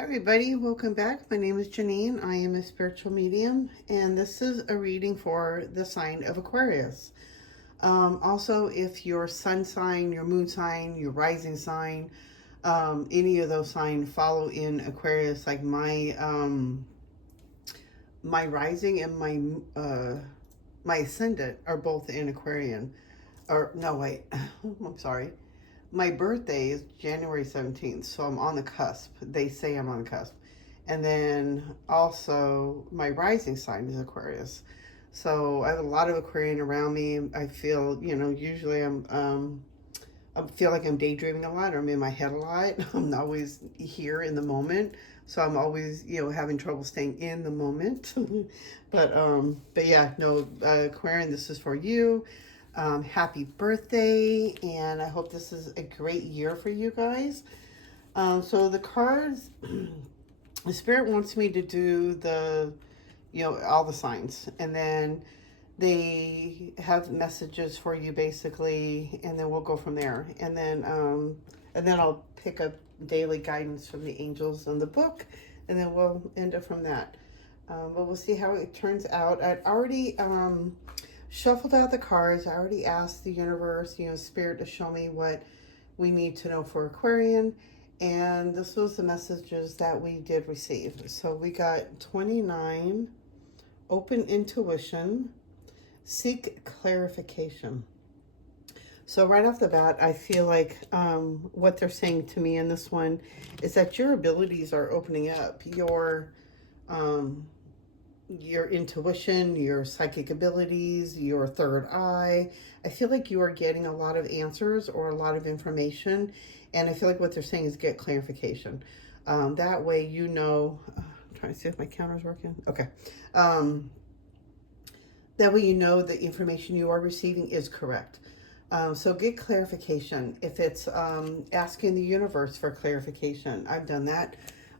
Hi everybody, welcome back. My name is Janine. I am a spiritual medium, and this is a reading for the sign of Aquarius. Also, if your sun sign, your moon sign, your rising sign, any of those signs follow in Aquarius, like my rising and my ascendant are both in Aquarian. Or no, wait, I'm sorry. My birthday is January 17th, so I'm on the cusp. They say I'm on the cusp. And then also my rising sign is Aquarius. So I have a lot of Aquarian around me. I feel, usually I feel like I'm daydreaming a lot, or I'm in my head a lot. I'm not always here in the moment. So I'm always, having trouble staying in the moment. but yeah, no, Aquarian, this is for you. Happy birthday, and I hope this is a great year for you guys. So the cards, the spirit wants me to do all the signs, and then they have messages for you basically, and then we'll go from there. And then I'll pick up daily guidance from the angels in the book, and then we'll end up from that. But we'll see how it turns out. I'd already shuffled out the cards. I already asked the universe, spirit, to show me what we need to know for Aquarian. And this was the messages that we did receive. So we got 29, open intuition, seek clarification. So right off the bat, I feel like what they're saying to me in this one is that your abilities are opening up. Your intuition, your psychic abilities, your third eye. I feel like you are getting a lot of answers or a lot of information. And I feel like what they're saying is get clarification. That way, I'm trying to see if my counter's working. Okay. That way, the information you are receiving is correct. So get clarification. If it's asking the universe for clarification, I've done that.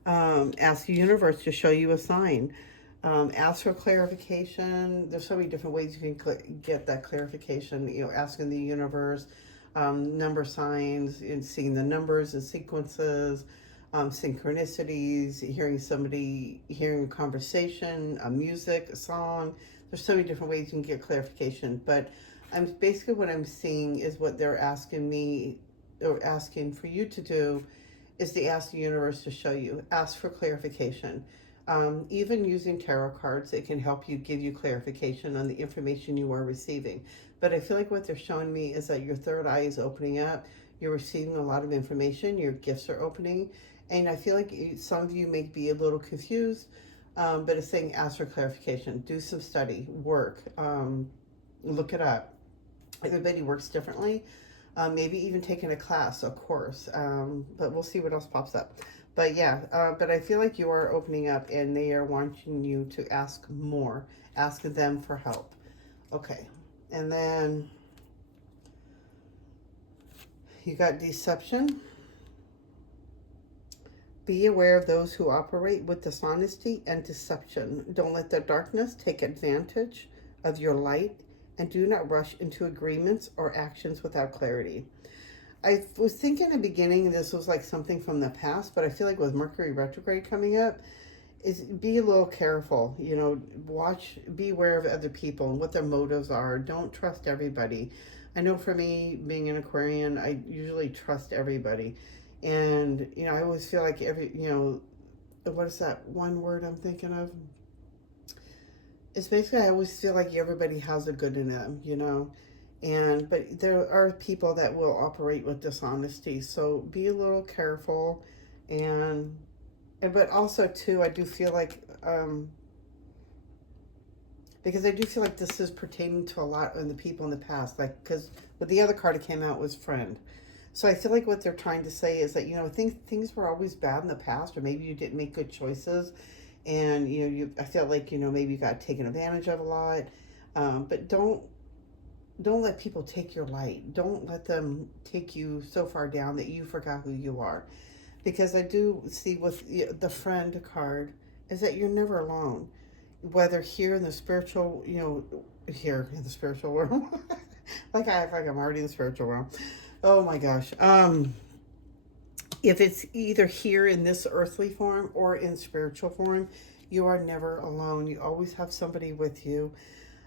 Ask the universe to show you a sign. Ask for clarification. There's so many different ways you can get that clarification. Asking the universe, number signs, and seeing the numbers and sequences, synchronicities, hearing a conversation, a music, a song. There's so many different ways you can get clarification. But what I'm seeing is what they're asking me, or asking for you to do, is to ask the universe to show you. Ask for clarification. Even using tarot cards, it can help you, give you clarification on the information you are receiving. But I feel like what they're showing me is that your third eye is opening up. You're receiving a lot of information. Your gifts are opening. And I feel like some of you may be a little confused, but it's saying ask for clarification. Do some study, work, look it up. Everybody works differently. Maybe even taking a class, a course. But we'll see what else pops up. But yeah, but I feel like you are opening up, and they are wanting you to ask more. Ask them for help. Okay. And then you got deception. Be aware of those who operate with dishonesty and deception. Don't let the darkness take advantage of your light, and do not rush into agreements or actions without clarity. I was thinking in the beginning this was like something from the past, but I feel like with Mercury retrograde coming up, is be a little careful. Be aware of other people and what their motives are. Don't trust everybody. I know for me, being an Aquarian, I usually trust everybody. And, I always feel like what is that one word I'm thinking of? It's basically, I always feel like everybody has a good in them, but there are people that will operate with dishonesty, so be a little careful. But also too, I do feel like because I do feel like this is pertaining to a lot of the people in the past, like, because the other card that came out was friend. So I feel like what they're trying to say is that things were always bad in the past, or maybe you didn't make good choices, and I feel like maybe you got taken advantage of a lot. But don't let people take your light. Don't let them take you so far down that you forgot who you are. Because I do see with the friend card is that you're never alone. Whether here in the spiritual, here in the spiritual world, like I act like I'm already in the spiritual world. Oh my gosh. If it's either here in this earthly form or in spiritual form, you are never alone. You always have somebody with you.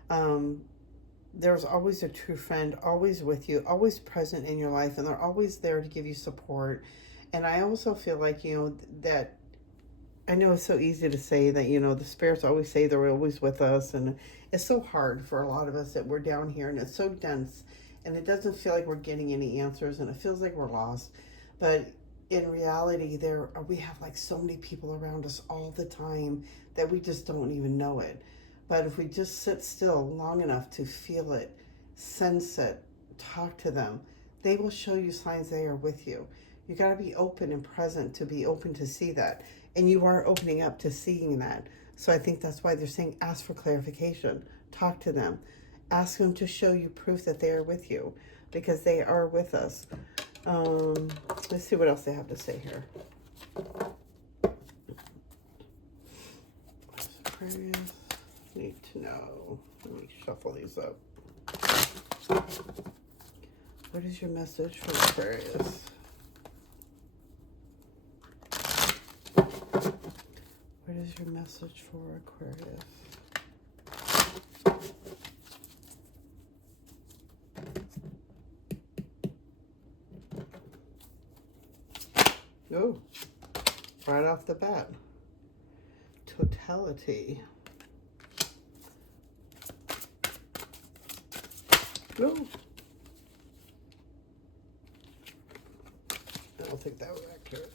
Um, there's always a true friend, always with you, always present in your life, and they're always there to give you support. And I also feel like, that I know it's so easy to say that, the spirits always say they're always with us. And it's so hard for a lot of us that we're down here and it's so dense and it doesn't feel like we're getting any answers and it feels like we're lost. But in reality, we have like so many people around us all the time that we just don't even know it. But if we just sit still long enough to feel it, sense it, talk to them, they will show you signs they are with you. You got to be open and present to be open to see that. And you are opening up to seeing that. So I think that's why they're saying ask for clarification. Talk to them. Ask them to show you proof that they are with you because they are with us. Let's see what else they have to say here. Aquarius, need to know. Let me shuffle these up. What is your message for Aquarius? What is your message for Aquarius? Oh, right off the bat. Totality. Oh. I don't think that was accurate.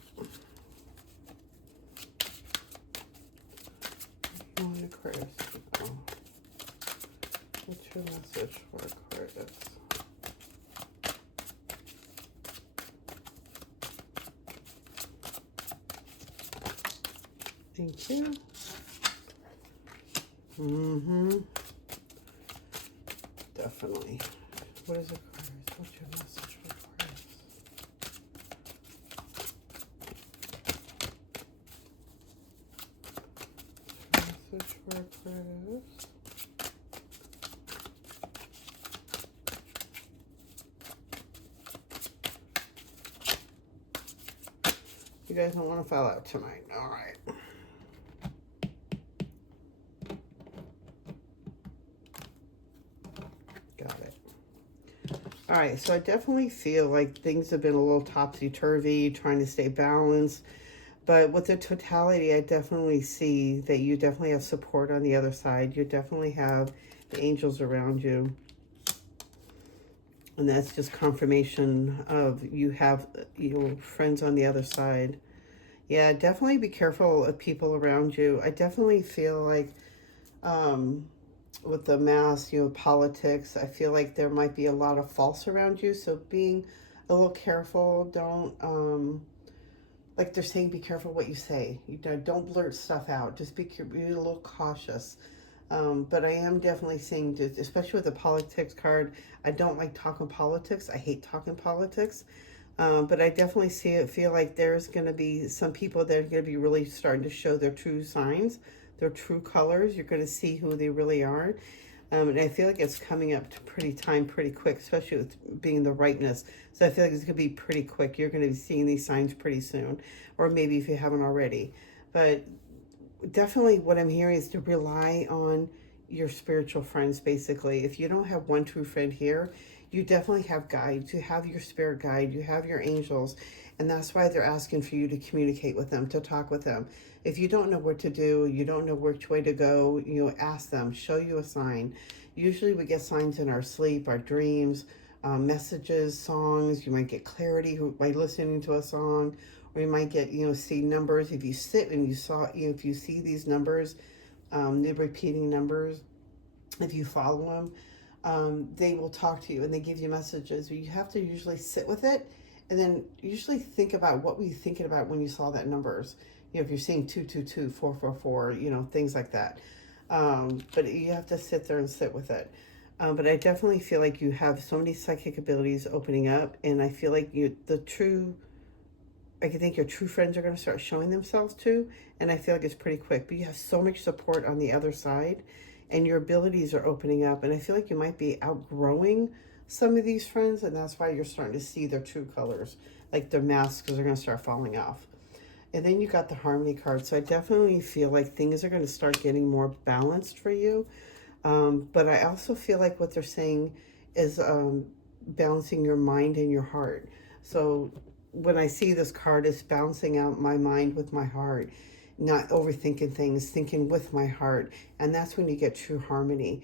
Aquarius. Oh. What's your message for Aquarius? Thank you. Definitely. What is Aquarius? What's your message for Aquarius? Message for Aquarius. You guys don't want to fall out tonight. All right. Got it. All right. So I definitely feel like things have been a little topsy-turvy, trying to stay balanced. But with the totality, I definitely see that you definitely have support on the other side. You definitely have the angels around you. And that's just confirmation of you have your friends on the other side. Yeah, definitely be careful of people around you. I definitely feel like with the mass, politics, I feel like there might be a lot of false around you. So being a little careful, don't, like they're saying, be careful what you say. Don't blurt stuff out. Just be a little cautious. But I am definitely seeing, especially with the politics card, I don't like talking politics. I hate talking politics. But I definitely feel like there's going to be some people that are going to be really starting to show their true signs, their true colors. You're going to see who they really are. And I feel like it's coming up to pretty quick, especially with being the rightness. So I feel like it's going to be pretty quick. You're going to be seeing these signs pretty soon, or maybe if you haven't already. But definitely what I'm hearing is to rely on your spiritual friends, basically. If you don't have one true friend here, you definitely have guides. You have your spirit guide. You have your angels. And that's why they're asking for you to communicate with them, to talk with them. If you don't know what to do, you don't know which way to go, ask them, show you a sign. Usually we get signs in our sleep, our dreams, messages, songs. You might get clarity by listening to a song, or you might get, see numbers. If you sit and if you see these numbers, the repeating numbers, if you follow them, they will talk to you and they give you messages. You have to usually sit with it and then usually think about what were you thinking about when you saw that numbers. If you're seeing 222, 444, things like that. But you have to sit there and sit with it. But I definitely feel like you have so many psychic abilities opening up, and I feel like I think your true friends are going to start showing themselves too, and I feel like it's pretty quick. But you have so much support on the other side, and your abilities are opening up, and I feel like you might be outgrowing some of these friends, and that's why you're starting to see their true colors. like their masks are going to start falling off. And then you got the harmony card. So I definitely feel like things are going to start getting more balanced for you. But I also feel like what they're saying is balancing your mind and your heart. So when I see this card, it's balancing out my mind with my heart, not overthinking things, thinking with my heart. And that's when you get true harmony,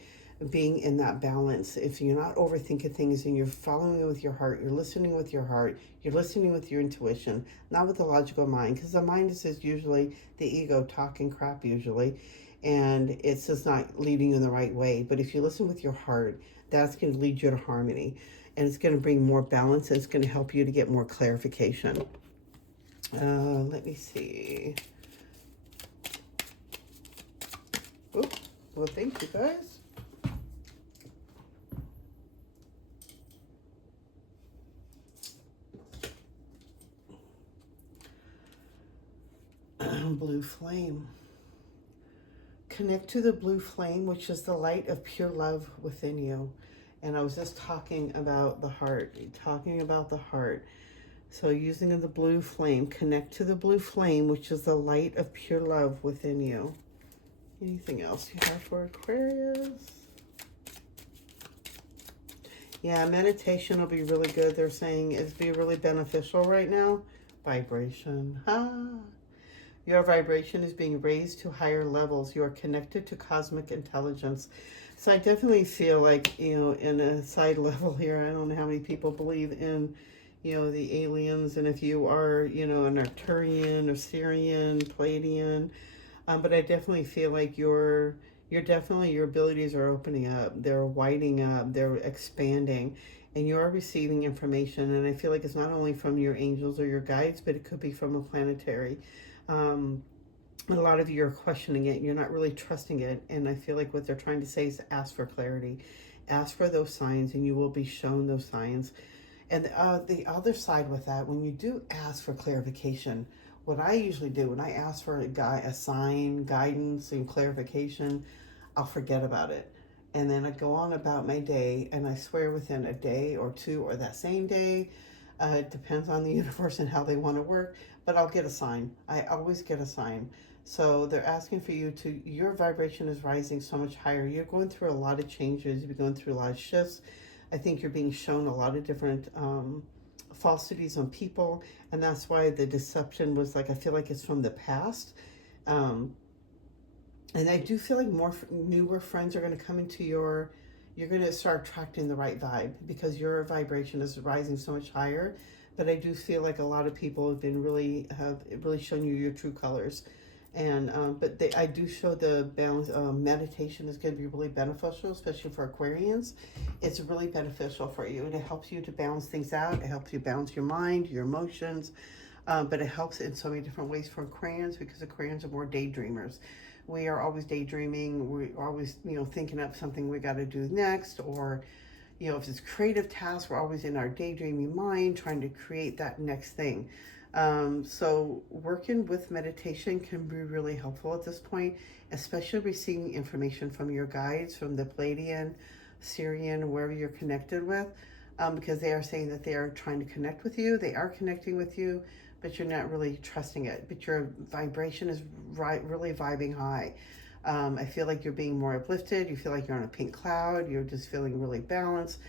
being in that balance. If you're not overthinking things and you're following it with your heart, you're listening with your heart, you're listening with your intuition, not with the logical mind, because the mind is just usually the ego talking crap usually, and it's just not leading you in the right way. But if you listen with your heart, that's going to lead you to harmony, and it's going to bring more balance, and it's going to help you to get more clarification. Let me see. Oh, well, thank you guys. Blue flame. Connect to the blue flame, which is the light of pure love within you. And I was just talking about the heart, So using the blue flame, connect to the blue flame, which is the light of pure love within you. Anything else you have for Aquarius? Yeah, meditation will be really good. They're saying it's be really beneficial right now. Vibration. Your vibration is being raised to higher levels. You are connected to cosmic intelligence. So I definitely feel like, in a side level here, I don't know how many people believe in, the aliens, and if you are, an Arcturian or Syrian, Palladian, but I definitely feel like your abilities are opening up. They're widening up. They're expanding, and you are receiving information. And I feel like it's not only from your angels or your guides, but it could be from a planetary. A lot of you are questioning it. You're not really trusting it. And I feel like what they're trying to say is ask for clarity. Ask for those signs, and you will be shown those signs. And the other side with that, when you do ask for clarification, what I usually do when I ask for a sign, guidance, and clarification, I'll forget about it. And then I go on about my day, and I swear within a day or two or that same day, it depends on the universe and how they want to work, but I'll get a sign. I always get a sign. So they're asking for you your vibration is rising so much higher. You're going through a lot of changes. You're going through a lot of shifts. I think you're being shown a lot of different falsities on people, and that's why the deception was like, I feel like it's from the past. And I do feel like more newer friends are going to come into you're going to start attracting the right vibe because your vibration is rising so much higher. But I do feel like a lot of people have really shown you your true colors. And I do show the balance. Meditation is going to be really beneficial, especially for Aquarians. It's really beneficial for you, and it helps you to balance things out. It helps you balance your mind, your emotions, but it helps in so many different ways for Aquarians because Aquarians are more daydreamers. We are always daydreaming. We're always, thinking up something we got to do next, or, if it's creative tasks, we're always in our daydreaming mind trying to create that next thing. So working with meditation can be really helpful at this point, especially receiving information from your guides, from the Palladian, Syrian, wherever you're connected with, because they are saying that they are trying to connect with you. They are connecting with you, but you're not really trusting it. But your vibration is really vibing high. I feel like you're being more uplifted. You feel like you're on a pink cloud. You're just feeling really balanced.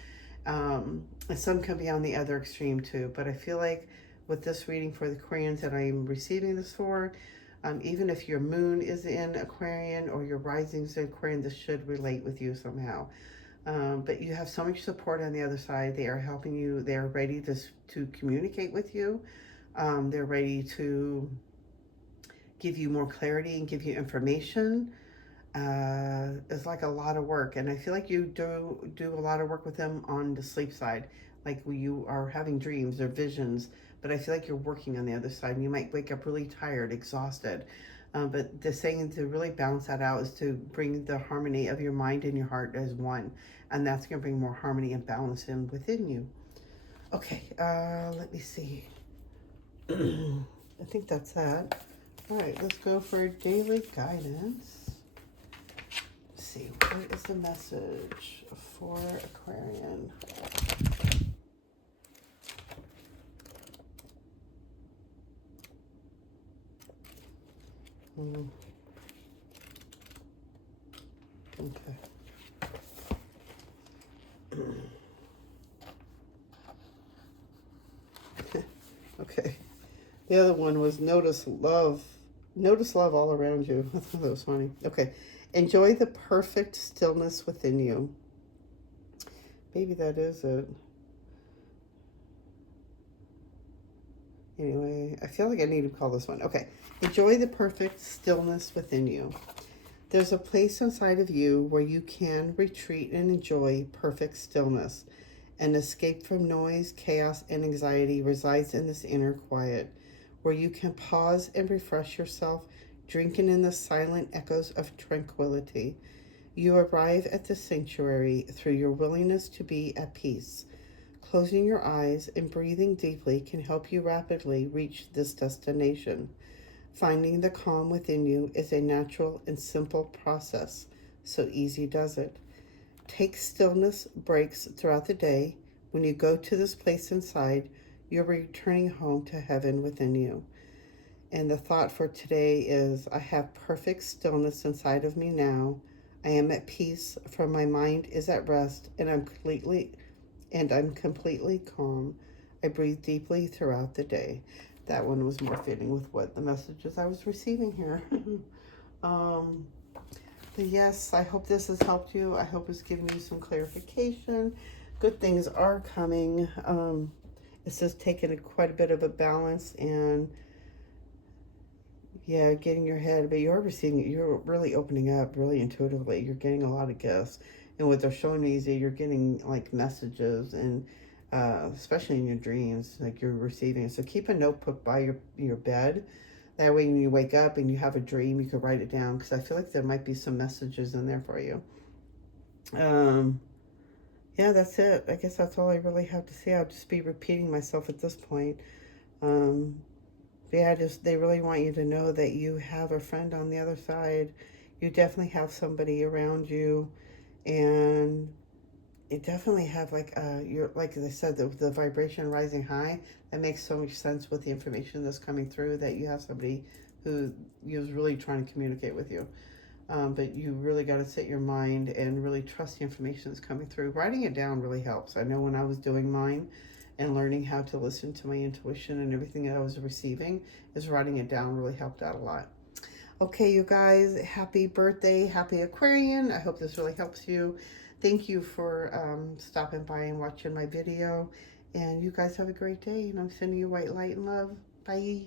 And some can be on the other extreme too. But I feel like with this reading for the Aquarians that I'm receiving this for, even if your moon is in Aquarian or your rising is in Aquarian, this should relate with you somehow. But you have so much support on the other side. They are helping you. They are ready to communicate with you. They're ready to give you more clarity and give you information. It's like a lot of work, and I feel like you do a lot of work with them on the sleep side, like when you are having dreams or visions, but I feel like you're working on the other side, and you might wake up really tired, exhausted, but the saying to really balance that out is to bring the harmony of your mind and your heart as one, and that's going to bring more harmony and balance in within you. Okay, let me see. I think that's that. All right, let's go for daily guidance. See, what is the message for Aquarian? Mm. Okay. Okay. The other one was notice love. Notice love all around you. I thought that was funny. Okay. Enjoy the perfect stillness within you. Maybe that is it. Anyway, I feel like I need to call this one. Okay. Enjoy the perfect stillness within you. There's a place inside of you where you can retreat and enjoy perfect stillness. An escape from noise, chaos, and anxiety resides in this inner quiet, where you can pause and refresh yourself, drinking in the silent echoes of tranquility. You arrive at the sanctuary through your willingness to be at peace. Closing your eyes and breathing deeply can help you rapidly reach this destination. Finding the calm within you is a natural and simple process, so easy does it. Take stillness breaks throughout the day. When you go to this place inside, you're returning home to heaven within you. And the thought for today is, I have perfect stillness inside of me now. I am at peace, for my mind is at rest, and I'm completely calm. I breathe deeply throughout the day. That one was more fitting with what the messages I was receiving here. But yes, I hope this has helped you. I hope it's given you some clarification. Good things are coming. It's just taken quite a bit of a balance and yeah, getting your head, but you're receiving it. You're really opening up really intuitively. You're getting a lot of gifts. And what they're showing me is that you're getting like messages and especially in your dreams, like you're receiving it. So keep a notebook by your bed. That way when you wake up and you have a dream, you can write it down because I feel like there might be some messages in there for you. Yeah, that's it. I guess that's all I really have to say. I'll just be repeating myself at this point. Yeah, just they really want you to know that you have a friend on the other side. You definitely have somebody around you, and you definitely have you're like I said, the vibration rising high. That makes so much sense with the information that's coming through. That you have somebody who is really trying to communicate with you. But you really got to set your mind and really trust the information that's coming through. Writing it down really helps. I know when I was doing mine and learning how to listen to my intuition and everything that I was receiving, is writing it down really helped out a lot. Okay, you guys, happy birthday, happy Aquarian. I hope this really helps you. Thank you for stopping by and watching my video. And you guys have a great day. And I'm sending you white light and love. Bye.